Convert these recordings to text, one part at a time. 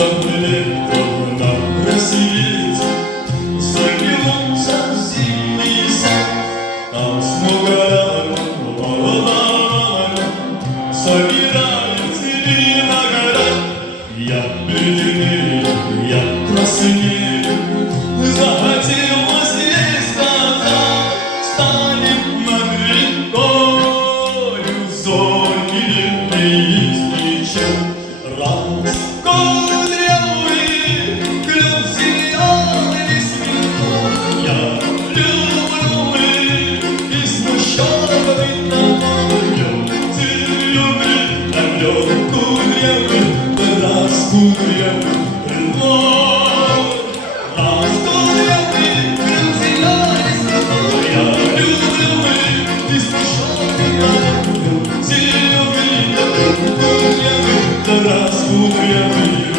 как летом на рассвете загнется зимний сад, там смуглая молодая собирает цветы на горах. Я беднее, я краснее, захотелось здесь сказать, станет над рекою зорьки летние встречать. Раз кудрявый клен зеленый цветок, я люблю и смущенный тобою. Зеленый намек кудрявый, раз кудрявый клен, раз кудрявый клен зеленый цветок, я люблю и смущенный тобою. Зеленый намек кудрявый, раз кудрявый клен.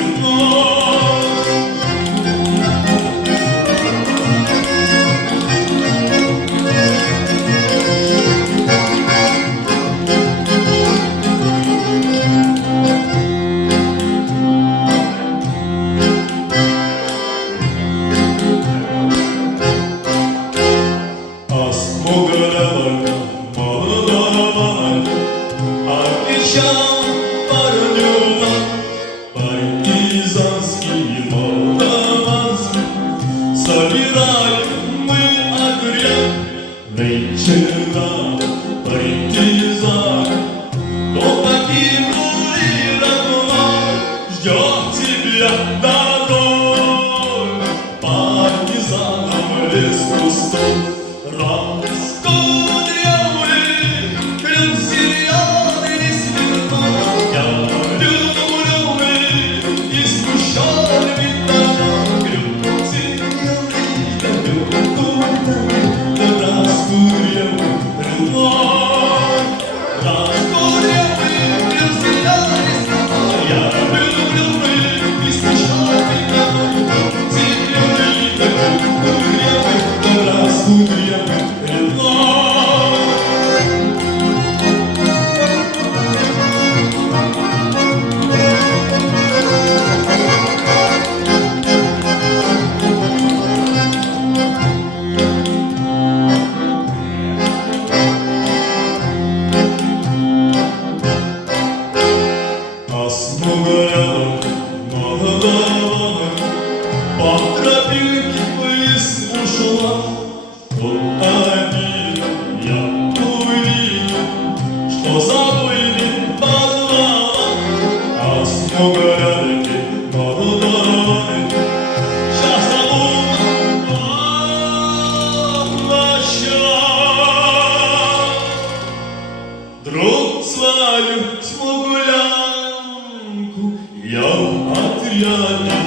А смуглая молодая, а печаль парнюга, партизанский молдаванский, собираем мы отряд. Нынче на партизан, кто погибли, родной, ждет тебя дорога. Партизаном лес пустой, раз кудрявый клен зеленый цветок, я люблю и смущенный тобою. Зеленый намек кудрявый, раз кудрявый клен, раз кудрявый клен зеленый цветок, я люблю и смущенный тобою. Зеленый намек кудрявый, раз кудрявый клен. А смуглая молодая по тропинке вниз ушла. Тут обида я увидел, что забыли позвала. А смуглая молодая сейчас забуду прощай. Друг свою смуглянку я в отряде